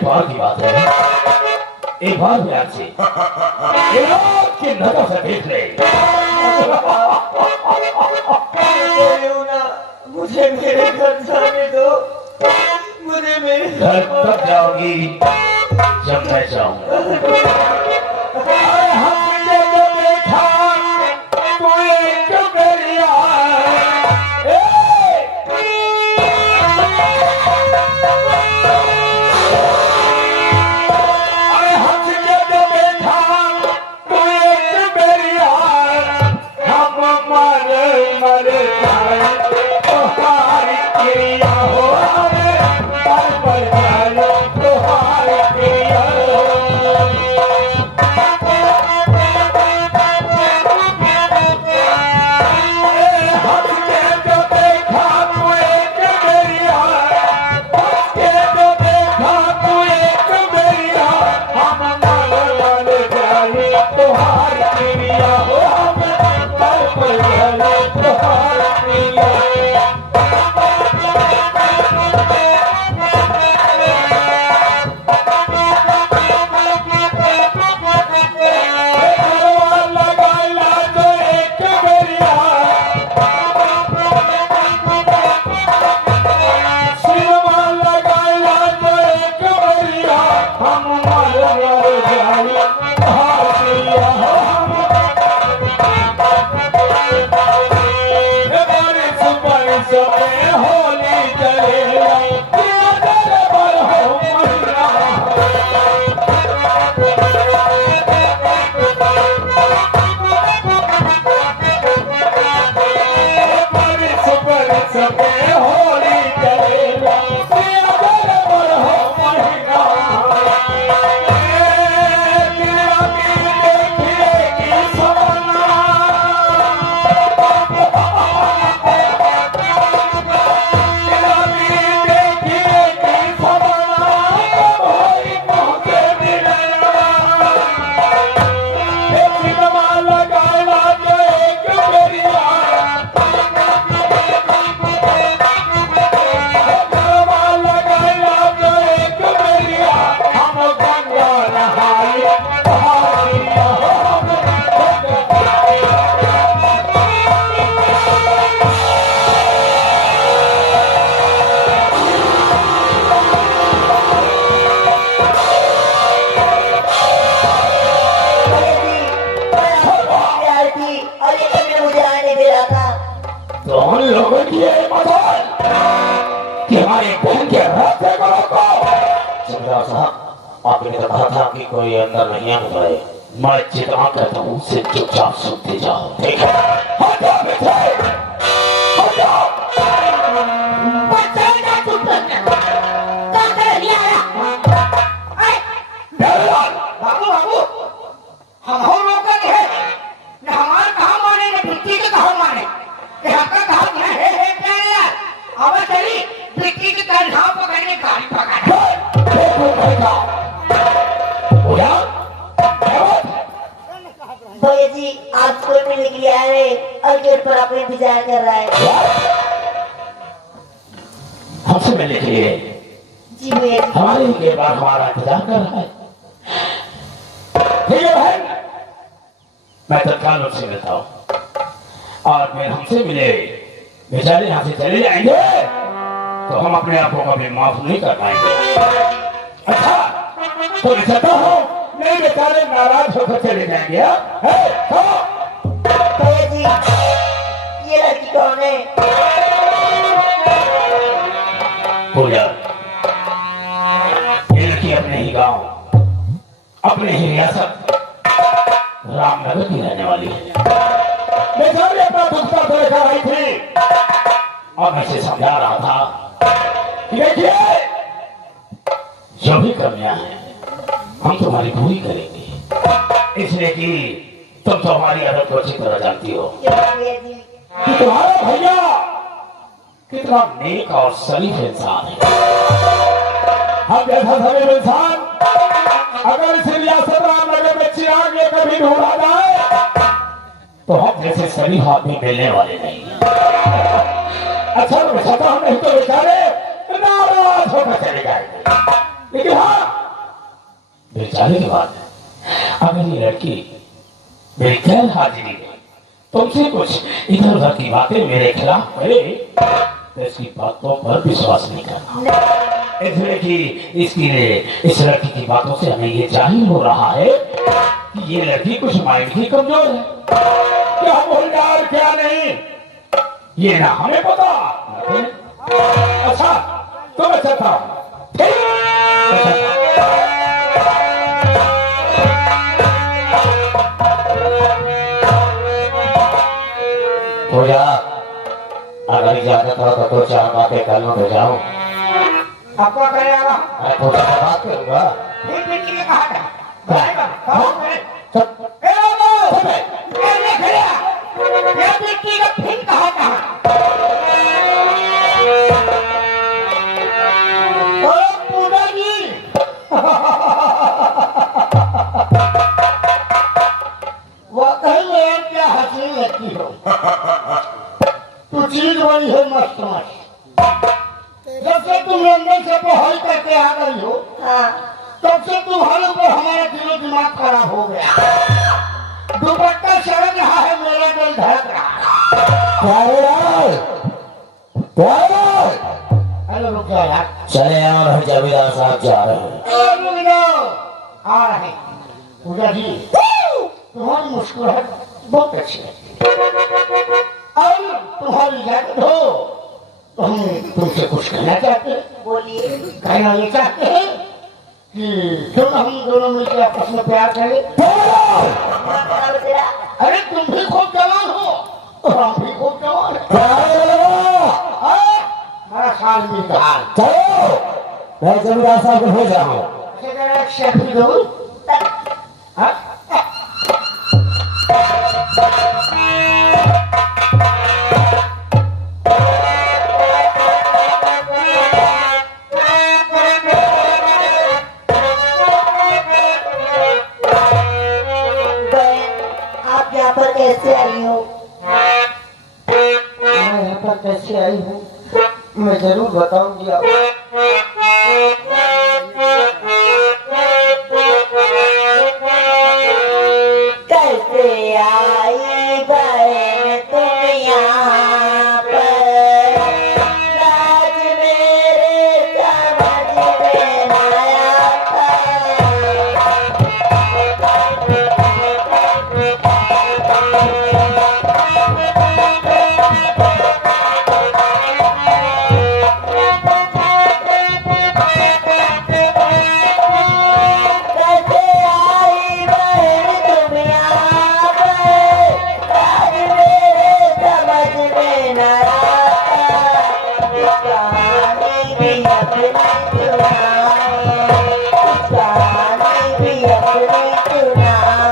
एक बार की बात है, एक बार भी आपसे की नजर से देख ले। मुझे मेरे घर जाने दो, मुझे मेरे घर तब जाओगी जब मैं जाऊंगा। हमने जो देखा तो एक बेरिया, अरे हमने जो देखा तो एक बेरिया, हम मर मर जाए तुम्हारी क्रिया हो, पर पर जाए तुम्हारी क्रिया हो। हमने जो देखा तो एक बेरिया, हमने जो देखा तो एक बेरिया, हम मर मर जाए तुम्हारी क्रिया हो, हम पर पर जाए तुम्हारी क्रिया। आपने तो कहा था कि कोई अंदर नहीं आ पाए। मैं जितना कहता हूँ उससे चुपचाप सुनते जाओ, ठीक है? हट जाओ बेटे, हट जाओ। बच्चे का चुप करना, क्या कर लिया है? प्यारेलाल, बाबू बाबू, हम हो रोकते हैं, न हमारे कहाँ माने न बिट्टी के कहाँ माने, कि आपका कहाँ माने है प्यारेलाल, अब चली बिट्टी के कंधा पकड़ने गाड़ी पकड़ा। भैया जी आप स्कूल में निकल आए हैं और गेट पर आपको इंतजार कर रहा है। हमसे मिलने के लिए जी भैया जी। हमारे ही के बाद हमारा इंतजार कर रहा है। ठीक है बहन, मैं तत्काल उससे मिलता हूँ और फिर हमसे मिले बेचारे यहाँ से चले जाएंगे तो हम अपने आप को कभी माफ नहीं कर पाएंगे। अच्छा तो मैं चाहता हूँ नहीं बेचारे नाराज होकर चले जाएंगे। भैया जी ये लड़की कौन है? पूजा, ये लड़की अपने ही गांव, अपने ही रियासत रामनगर की रहने वाली है। बेचारी अपना दुखता तो लेकर आई थी और मैं इसे समझा रहा था कि देखिए जो भी कमियां हैं हम तुम्हारी पूरी करेंगे, इसलिए कि तुम तो हमारी आदत को अच्छी तरह जानती हो कि तुम्हारा भैया कितना नेक और शरीफ इंसान है। हम जैसा शरीफ इंसान अगर इस रियासत रामनगर में चिराग लेकर भी ढूंढा जाए तो हम जैसे शरीफ आदमी मिलने वाले नहीं हैं। अच्छा तो हम नहीं तो बेचारे नाराज होकर चले जाएंगे, लेकिन हाँ बेचारे के बाद अगर ये लड़की मेरी गैर हाजिरी में तुमसे कुछ इधर उधर की बातें मेरे खिलाफ करे तो इसकी बातों पर विश्वास नहीं करना। इसलिए कि इस लड़की की बातों से हमें ये जाहिर हो रहा है कि ये लड़की कुछ माइंड की कमजोर है। क्या होलदार क्या नहीं ये ना हमें पता ना तुम्हें। अच्छा तुम अच्छा था पूजा अगर इजाजत हो तो दो चार बातें कर लो जाओ। आपको करेगा मैं पूजा से बात करूंगा। फिर बिट्टी ने कहा था करेगा चुप। ए बाबू ये देख लिया ये बिट्टी का फिर कहा था ओ पूजा जी वाकई में क्या हंसी लगती हो तू चीज बनी है मस्त मस्त जब से तुम लंदन से पढ़ाई करके आ गई हो हाँ तब से तुम्हारे ऊपर हमारा दिलो दिमाग खराब हो गया। दुपट्टा सड़क रहा है मेरा दिल धड़क रहा है। अरे रुक जाओ यार चले और जमींदार साहब जा रहे हैं। रुक जाओ आ रहे हैं। पूजा जी तुम्हारी मुस्कुराहट बहुत अच्छी है और तुम्हारी इजाजत हो तो हम तुमसे कुछ कहना चाहते हैं। बोलिए कहना ये चाहते हैं कि क्यों हम दोनों मिलकर आपस में प्यार करें। बताओ जरा। अरे तुम भी खूब जवान हो और हम भी खूब जवान हैं। मेरा साल मिलदार चलो मैं जमींदार साहब को हो जाऊँ। एक शेफी दूँ आप यहाँ पर कैसे आई हो? मैं यहाँ पर कैसे आई हूँ मैं जरूर बताऊंगी आपको। कैसे आई बहन तुम यहाँ पर? राज मेरे समझ में न आता। कैसे आई बहन तुम यहाँ पर? राज मेरे समझ में न आता। कुछ कहानी भी अपनी सुनाओ, कुछ कहानी भी अपनी सुनाओ।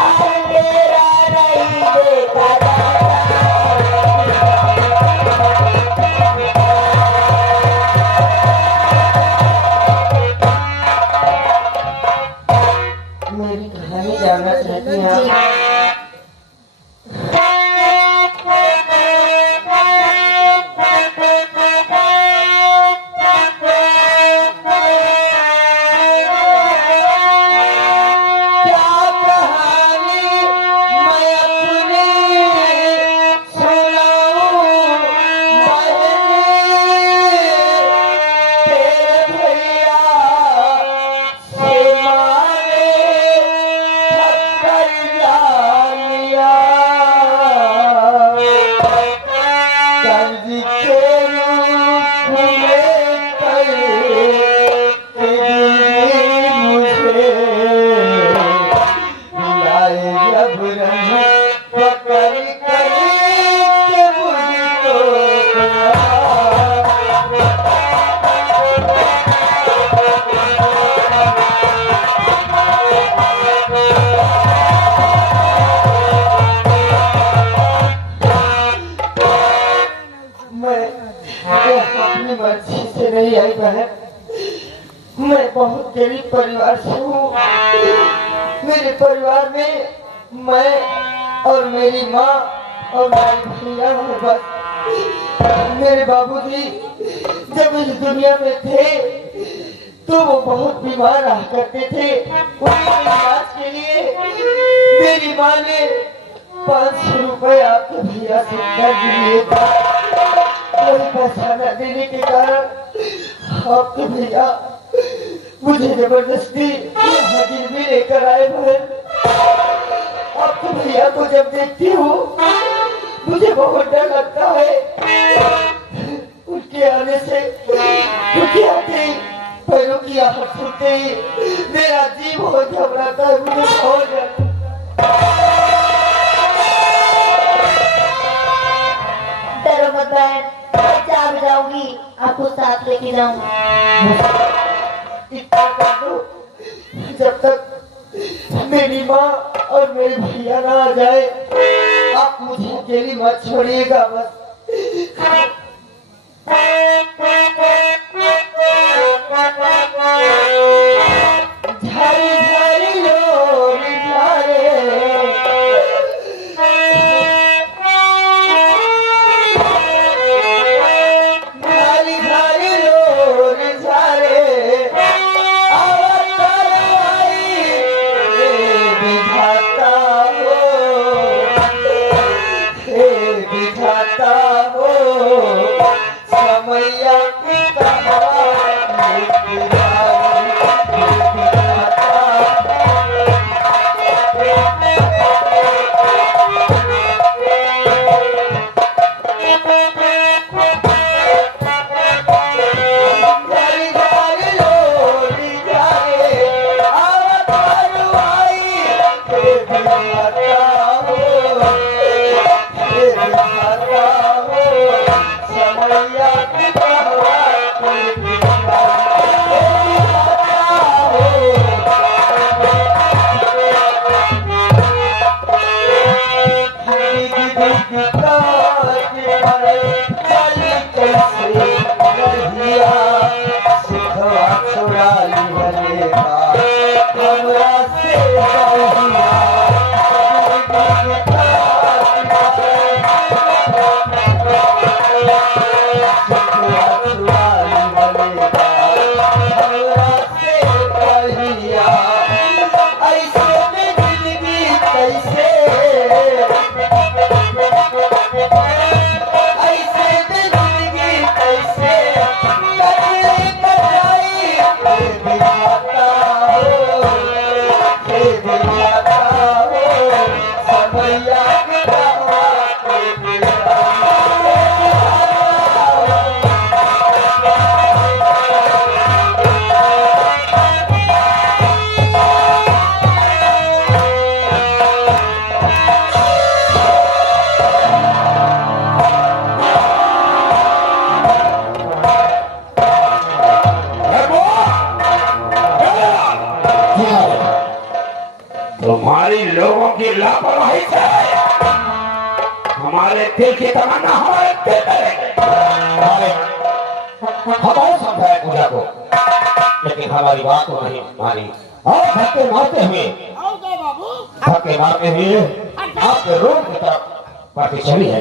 आज मेरा नहीं देखा जाता। मेरी कहानी जानना चाहती हैं आप? क्या कहानी मैं अपनी सुनाऊं तेरे भैया से मारे थक जा लिया कर्ज के रूप में मुझे बुलाए जब रंग पकड़ कर के मुझको मैं अपनी मर्जी से नहीं आई बहन। मैं बहुत गरीब परिवार से हूँ। मेरे परिवार में मैं और मेरी माँ और मेरी भैया हूँ बस। मेरे बाबूजी जब इस दुनिया में थे तो वो बहुत बीमार रहा करते थे। उनके इलाज के लिए मेरी माँ ने 500 रुपए आपके भैया से कर्ज लिए थे। कोई पैसा न देने के कारण आपके भैया मुझे जबरदस्ती यहाँ गिरवी लेकर आए। बहन, आपके भैया को जब देखती हूँ मुझे बहुत डर लगता है। उनके आने से उनके आते ही पैरों की आहट सुनते ही मेरा जी बहुत घबराता है। मुझे बहुत डर। डरो मत बहन, मैं जा भी जाऊंगी, आपको साथ लेके जाऊंगी। इतना कर दो, जब तक मेरी माँ और मेरे भैया ना आ जाए आप मुझे अकेली मत छोड़िएगा बस। झारी झारी लोग झारे, झारी झारी लोग झारे, आवाज करवाई विधाता हो, हे विधाता हो, समैया की तुम्हारी लोगों की लापरवाही से हमारे दिल की तमन्ना हमारे दिल में हमारे समझाया पूजा को, लेकिन हमारी बात को नहीं मानी और धक्के मारते हुए आपके रूम की तरफ बढ़ती चली है।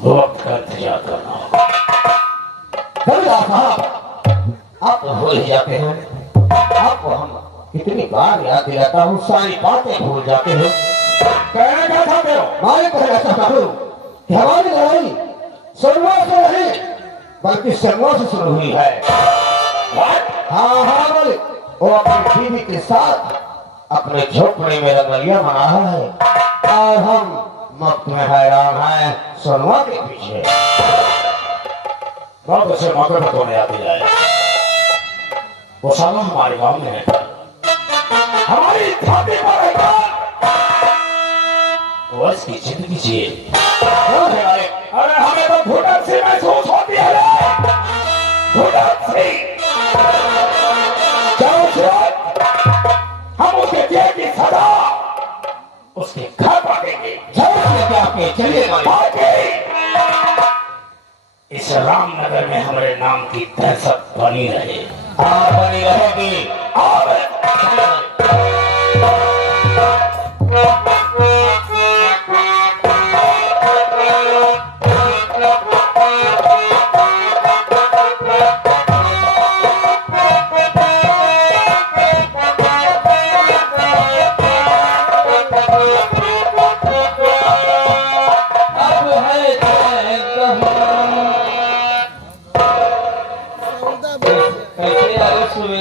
वक्त का इंतजार करना साहब, आप तो भूल ही जाते हैं। आपको हम कितनी बार याद दिलाता हूँ, सारी बातें भूल जाते हो। कहना क्या चाहते हो? मैं कहना चाहता हूँ कि हमारी लड़ाई सरवा से नहीं बल्कि सरवा से शुरू हुई है। हाँ हाँ बोले, वो अपनी बीवी के साथ अपने झोपड़े में रंगलिया बना है और हम मुफ्त में हैरान हैं सरवा के पीछे। बहुत अच्छे मौके पर तुम्हें याद दिलाए। वो साला हमारे गांव में है, हमारी छाती पर रहेगा, वो इसकी जिंदगी जिए। अरे हमें तो घुटन से महसूस होती है, घुटन से। हम उसके दिए की सजा उसके घर पर देंगे। चलिए इस रामनगर में हमारे नाम की दहशत बनी रहे, बनी रहेगी।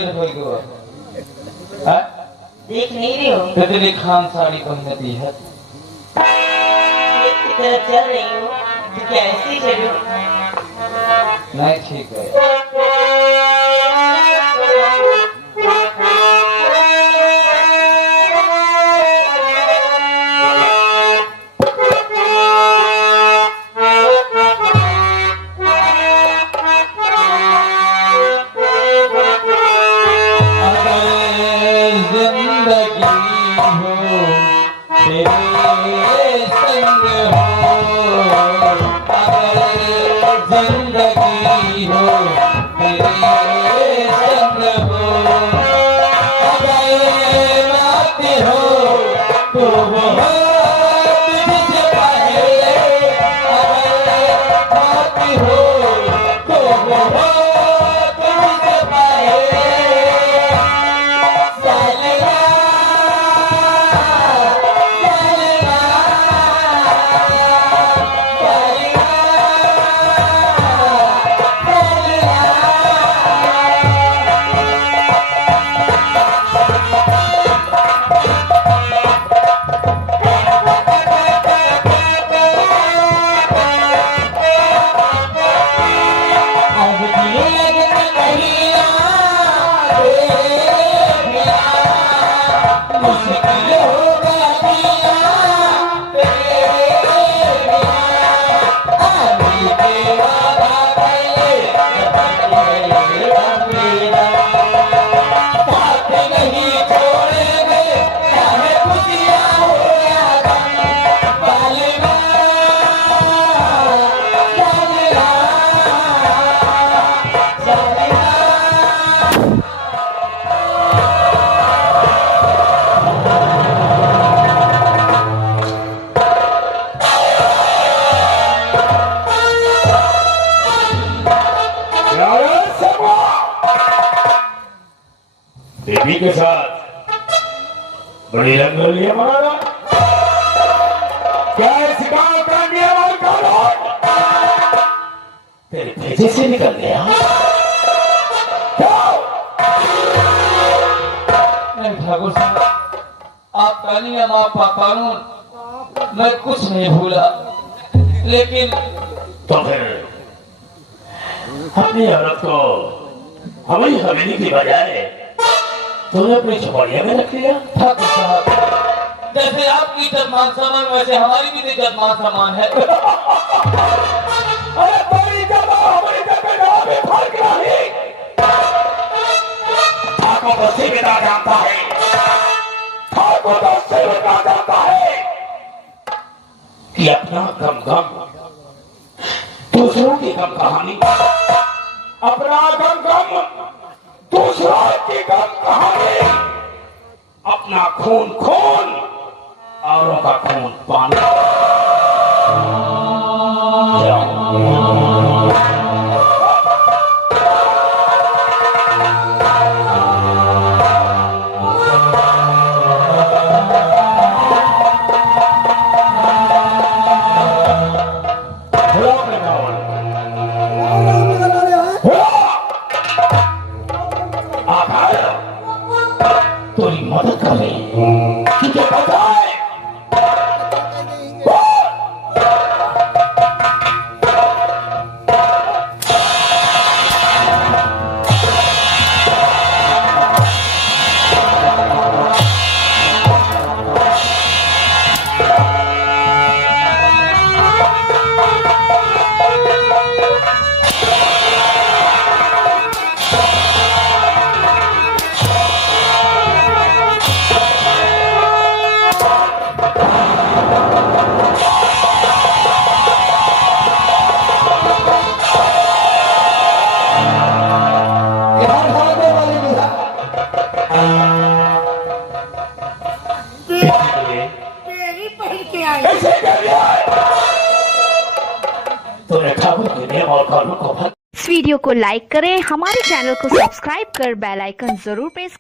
देर हो गयो है देख नहीं रही हो? कितनी खान साड़ी पहनती है खेत की तरफ चल रही हूँ तो क्या ऐसे ही चलो? नहीं ठीक है देवी के साथ बड़ी रंगोली मनाना क्या इस गांव का नियम और कानून तेरे भेजे से निकल गया? नहीं ठाकुर साहब, आपका नियम आपका कानून मैं कुछ नहीं भूला, लेकिन तो फिर अपनी औरत को हमारी हवेली की बजाय तूने अपनी झोपड़िया में रख लिया? ठाकुर साहब, जैसे आपकी इज्जत मान सम्मान वैसे हमारी भी इज्जत मान सम्मान है। अरे बड़ी इज्जत और हमारी इज्जत में जरा भी फर्क नहीं। ठाकुर को सीधा जानता है, ठाकुर को सीधा जानता है कि अपना गम गम दूसरों की गम कहानी, अपना गम गम दूसरों की गम कहानी, अपना खून खून औरों का खून पानी। थोड़ी मदद कर रही तुझे पता है इस वीडियो को लाइक करें, हमारे चैनल को सब्सक्राइब कर बेल आइकन जरूर प्रेस